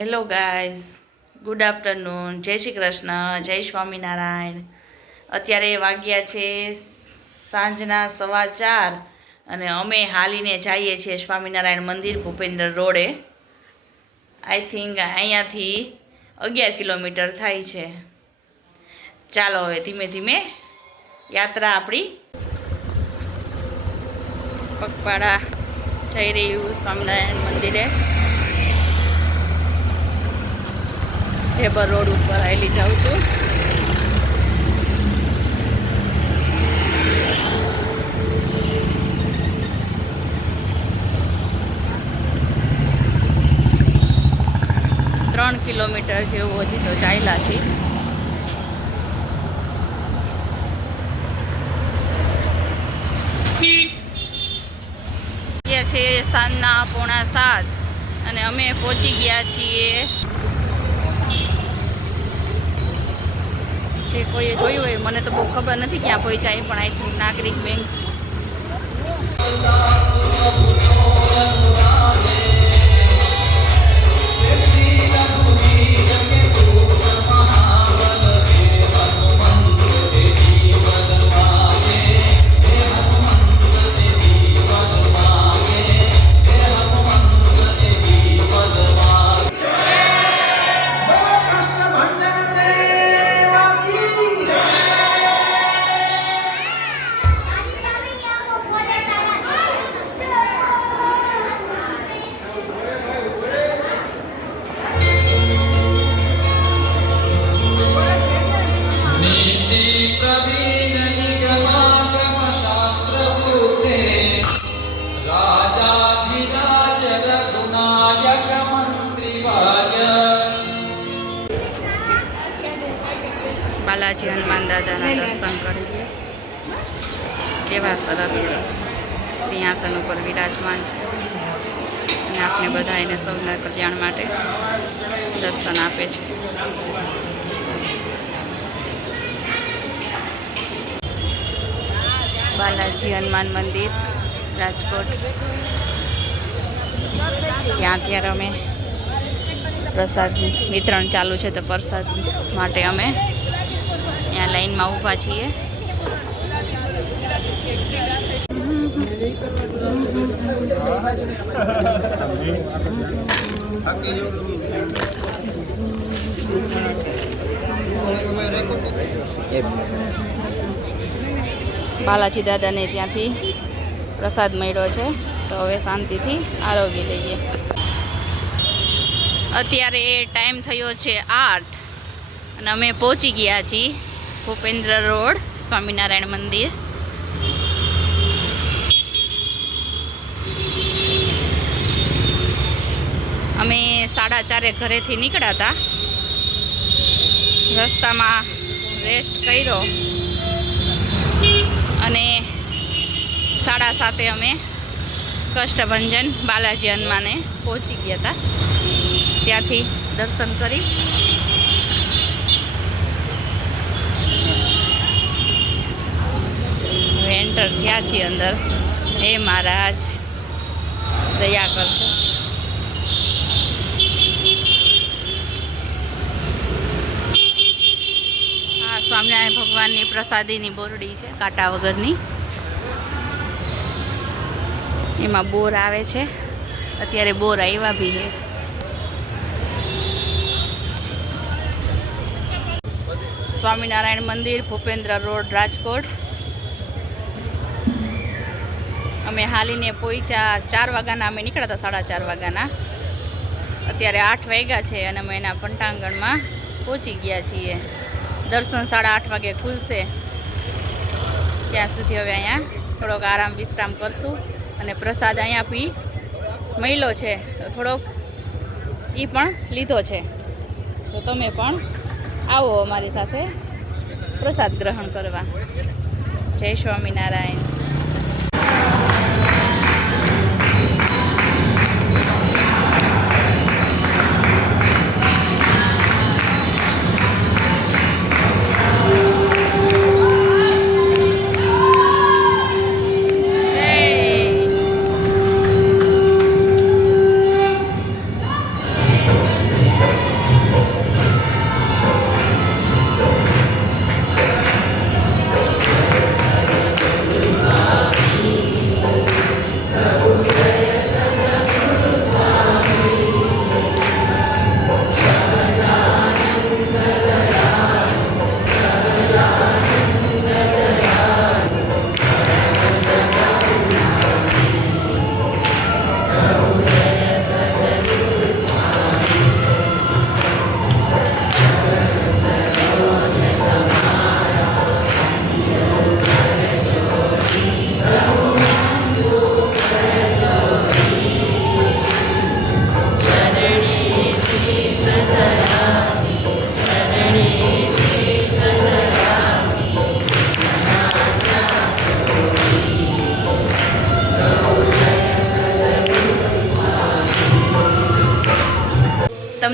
Hello guys, good afternoon, જય શ્રી કૃષ્ણ, જય સ્વામિનારાયણ. અત્યારે વાગ્યા છે સાંજના 4:15 અને અમે હાલીને જઈએ છીએ સ્વામિનારાયણ મંદિર ભૂપેન્દ્ર રોડે. આઈ થિંક અહીંયાથી 11 કિલોમીટર થાય છે. ચાલો હવે ધીમે ધીમે યાત્રા આપણી પગપાળા જઈ રહ્યું સ્વામિનારાયણ મંદિરે. ઢેબર રોડ ઉપર આવેલી જાઉં છું. ત્રણ કિલોમીટર જેવું હજી તો ચાલ્યા છે. છે સાંજના 6:45 અને અમે પહોંચી ગયા છીએ. જે કોઈએ જોયું હોય, મને તો બહુ ખબર નથી ક્યાં પહોંચાય, પણ આઈ થિંક નાગરિક બેંક. બાલાજી હનુમાન દાદાના દર્શન કરીએ. કેવા સરસ સિંહાસન ઉપર વિરાજમાન છે અને આપણે બધા એને સૌના કલ્યાણ માટે દર્શન આપે છે. બાલાજી હનુમાન મંદિર, રાજકોટ. ત્યાં અત્યારે અમે પ્રસાદ વિતરણ ચાલુ છે, તો પ્રસાદ માટે અમે ત્યાં લાઈનમાં ઊભા છીએ. બાલાજી દાદાને ત્યાંથી પ્રસાદ મળ્યો છે, તો હવે શાંતિથી આરોગી લઈએ. અત્યારે ટાઈમ થયો છે 8 અને અમે પહોંચી ગયા છીએ ભૂપેન્દ્ર રોડ સ્વામિનારાયણ મંદિર. અમે 4:30 ઘરેથી નીકળ્યા હતા. રસ્તામાં રેસ્ટ કર્યો અને 7:30 અમે કષ્ટભંજન બાલાજી હનુમાને પહોંચી ગયા હતા. ત્યાંથી દર્શન કરી એન્ટર થયા છીએ અંદર. હે મહારાજ, દયા કરજો. હા, સ્વામિનારાયણ ભગવાનની પ્રસાદીની બોરડી છે, કાંટા વગરની. એમાં બોર આવે છે. અત્યારે બોર આવ્યા બી છે. સ્વામિનારાયણ મંદિર, ભૂપેન્દ્ર રોડ, રાજકોટ. અમે હાલીને પહોંચ્યા 4 વાગ્યાના. અમે નીકળ્યા હતા 4:30 વાગ્યાના. અત્યારે 8 વાગ્યા છે અને અમે એના પંટાંગણમાં પહોંચી ગયા છીએ. દર્શન 8:30 વાગે ખુલશે. ત્યાં સુધી હવે અહીંયા થોડોક આરામ વિશ્રામ કરશું. અને પ્રસાદ અહીંયા બી મળ્યો છે, તો થોડોક એ પણ લીધો છે. તો તમે પણ આવો અમારી સાથે પ્રસાદ ગ્રહણ કરવા. જય સ્વામિનારાયણ.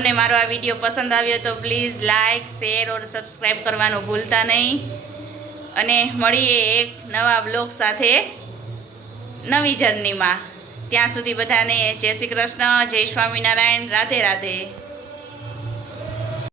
તમને મારો આ વિડીયો પસંદ આવ્યો તો please like share or subscribe કરવાનું ભૂલતા નહીં. અને મળીએ એક નવા બ્લોગ સાથે નવી જર્નીમાં. ત્યાં સુધી બધાને જય શ્રી કૃષ્ણ, જય સ્વામિનારાયણ, રાધે રાધે.